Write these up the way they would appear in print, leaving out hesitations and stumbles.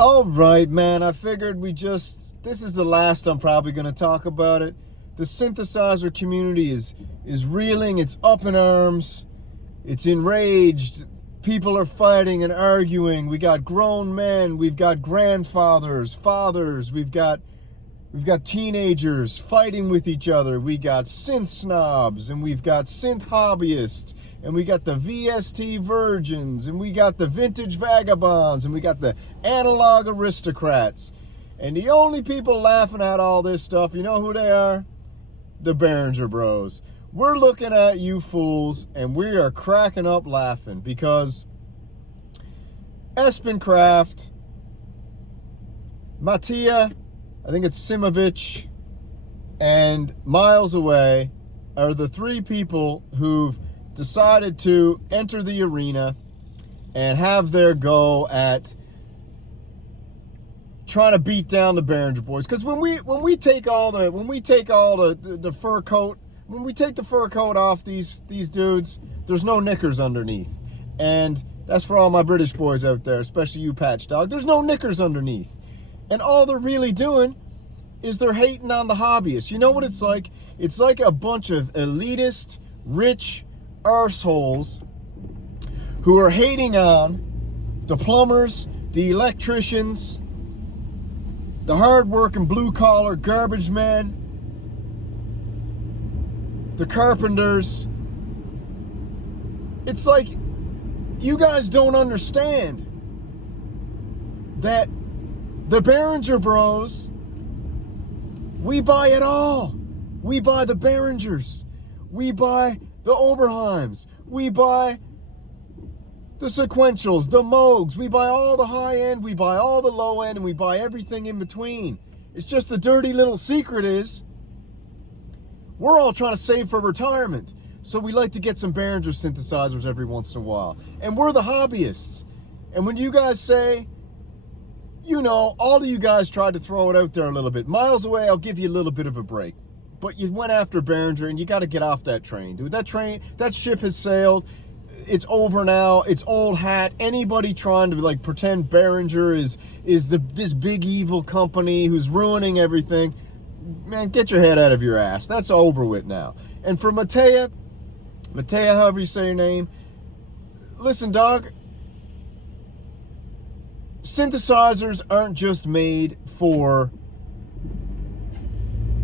All right, man. I figured this is the last I'm probably going to talk about it. The synthesizer community is reeling. It's up in arms. It's enraged. People are fighting and arguing. We got grown men. We've got grandfathers, fathers. We've got teenagers fighting with each other. We got synth snobs, and we've got synth hobbyists, and we got the VST virgins, and we got the vintage vagabonds, and we got the analog aristocrats. And the only people laughing at all this stuff, you know who they are? The Behringer Bros. We're looking at you fools, and we are cracking up laughing because Espen Kraft, Mattia, I think it's Simovic, and Miles Away are the three people who've decided to enter the arena and have their go at trying to beat down the Behringer boys. Because when we take the fur coat, when we take the fur coat off these dudes, there's no knickers underneath. And that's for all my British boys out there, especially you, Patch Dog. There's no knickers underneath. And all they're really doing is they're hating on the hobbyists. You know what it's like? It's like a bunch of elitist, rich arseholes who are hating on the plumbers, the electricians, the hard-working blue-collar garbage men, the carpenters. It's like you guys don't understand that the Behringer Bros, we buy it all. We buy the Behringers. We buy the Oberheims. We buy the Sequentials, the Moogs. We buy all the high end. We buy all the low end. And we buy everything in between. It's just the dirty little secret is we're all trying to save for retirement. So we like to get some Behringer synthesizers every once in a while. And we're the hobbyists. And when you guys say, you know, all of you guys tried to throw it out there a little bit. Miles Away, I'll give you a little bit of a break. But you went after Behringer, and you got to get off that train, dude. That ship has sailed. It's over now. It's old hat. Anybody trying to like pretend Behringer is this big evil company who's ruining everything, man, get your head out of your ass. That's over with now. And for Mattia, however you say your name, listen, dog. Synthesizers aren't just made for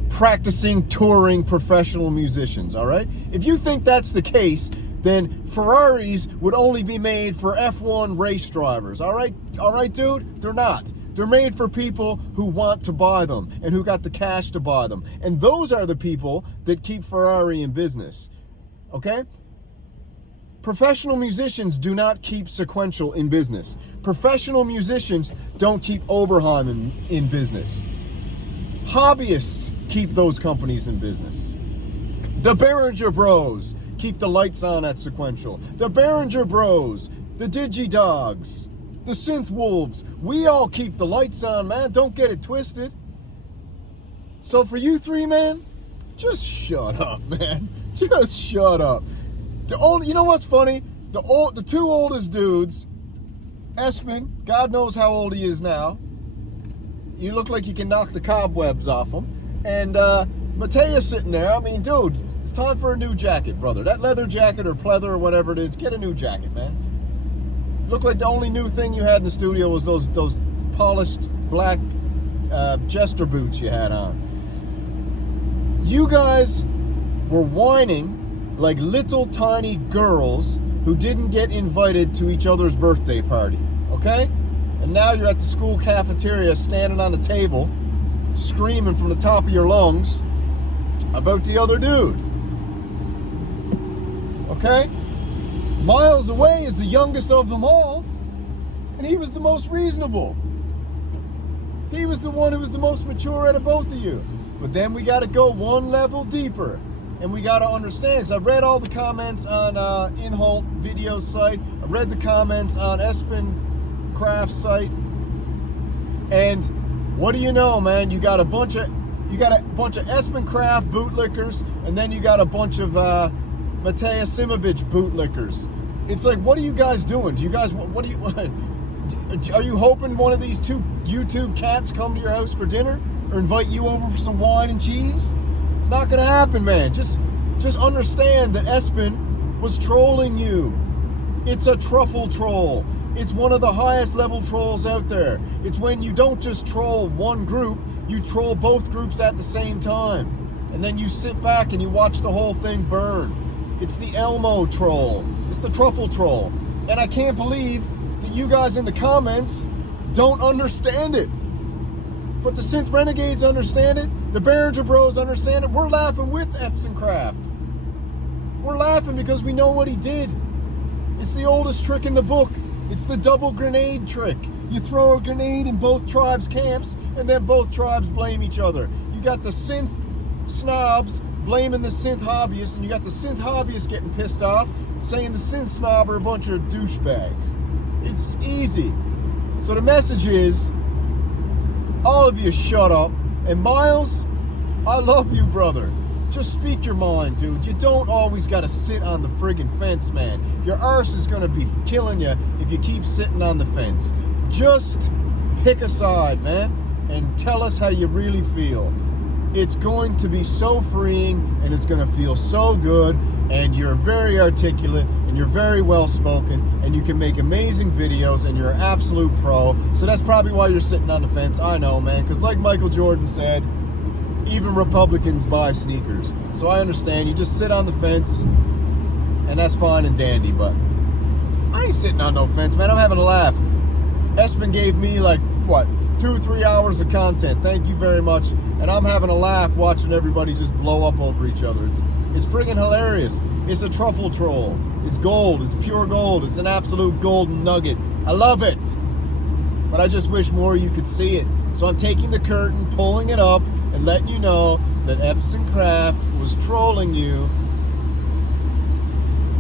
practicing, touring professional musicians, all right? If you think that's the case, then Ferraris would only be made for F1 race drivers, all right? All right, dude? They're not. They're made for people who want to buy them and who got the cash to buy them. And those are the people that keep Ferrari in business, okay? Professional musicians do not keep Sequential in business. Professional musicians don't keep Oberheim in business. Hobbyists keep those companies in business. The Behringer Bros keep the lights on at Sequential. The Behringer Bros, the Digi-Dogs, the Synth Wolves, we all keep the lights on, man. Don't get it twisted. So for you three, man, just shut up, man. Just shut up. You know what's funny? The two oldest dudes, Espen, God knows how old he is now. You look like you can knock the cobwebs off him. And Mattea's sitting there. I mean, dude, it's time for a new jacket, brother. That leather jacket or pleather or whatever it is, get a new jacket, man. Looked like the only new thing you had in the studio was those polished black jester boots you had on. You guys were whining like little tiny girls who didn't get invited to each other's birthday party, okay? And now you're at the school cafeteria standing on the table screaming from the top of your lungs about the other dude, okay? Miles Away is the youngest of them all, and he was the most reasonable. He was the one who was the most mature out of both of you. But then we got to go one level deeper. And we got to understand, because I've read all the comments on Inholt Video's site. I read the comments on Espen Kraft's site. And what do you know, man? You got a bunch of Espen Kraft bootlickers, and then you got a bunch of Mattia Simovic bootlickers. It's like, what are you guys doing? Do you guys, what do you, Are you hoping one of these two YouTube cats come to your house for dinner or invite you over for some wine and cheese? It's not gonna happen, man. Just understand that Espen was trolling you. It's a truffle troll. It's one of the highest level trolls out there. It's when you don't just troll one group, you troll both groups at the same time. And then you sit back and you watch the whole thing burn. It's the Elmo troll. It's the truffle troll. And I can't believe that you guys in the comments don't understand it. But the Synth Renegades understand it. The Behringer Bros understand it. We're laughing with Espen Kraft. We're laughing because we know what he did. It's the oldest trick in the book. It's the double grenade trick. You throw a grenade in both tribes' camps, and then both tribes blame each other. You got the synth snobs blaming the synth hobbyists, and you got the synth hobbyists getting pissed off, saying the synth snob are a bunch of douchebags. It's easy. So the message is, all of you shut up. And Miles, I love you, brother. Just speak your mind, dude. You don't always got to sit on the friggin' fence, man. Your arse is going to be killing you if you keep sitting on the fence. Just pick a side, man, and tell us how you really feel. It's going to be so freeing, and it's going to feel so good, and you're very articulate, and you're very well-spoken, and you can make amazing videos, and you're an absolute pro. So that's probably why you're sitting on the fence. I know, man, because like Michael Jordan said, even Republicans buy sneakers. So I understand. You just sit on the fence, and that's fine and dandy, but I ain't sitting on no fence, man. I'm having a laugh. Espen gave me, like, what, 2 or 3 hours of content. Thank you very much. And I'm having a laugh watching everybody just blow up over each other. It's friggin' hilarious. It's a truffle troll. It's gold. It's pure gold. It's an absolute golden nugget. I love it. But I just wish more of you could see it. So I'm taking the curtain, pulling it up, and letting you know that Espen Kraft was trolling you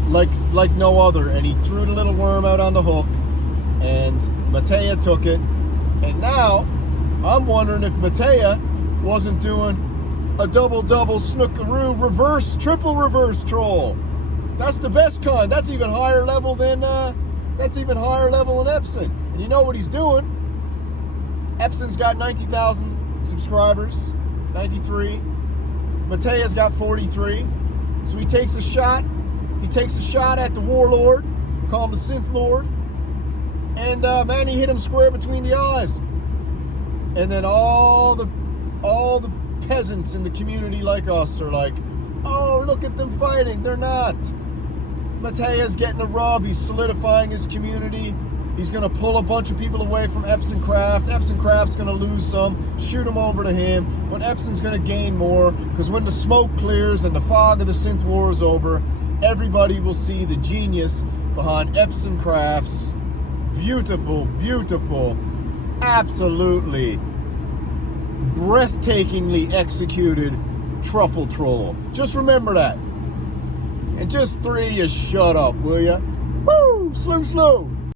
like no other. And he threw the little worm out on the hook, and Matea took it. And now I'm wondering if Matea wasn't doing a double-double snookaroo reverse, triple reverse troll. That's the best kind. That's even higher level than Espen. And you know what he's doing? Espen's got 90,000 subscribers, 93. Matea's got 43. So he takes a shot. He takes a shot at the warlord, call him the Synth Lord. And man, he hit him square between the eyes. And then all the peasants in the community like us are like, oh, look at them fighting. They're not. Matea's getting a rub. He's solidifying his community. He's going to pull a bunch of people away from Espen Kraft. Espen Kraft's going to lose some, shoot them over to him. But Espen's going to gain more, because when the smoke clears and the fog of the synth war is over, everybody will see the genius behind Espen Kraft's beautiful, beautiful, absolutely breathtakingly executed truffle troll. Just remember that. And just 3, you shut up, will ya? Woo! Slew, slew!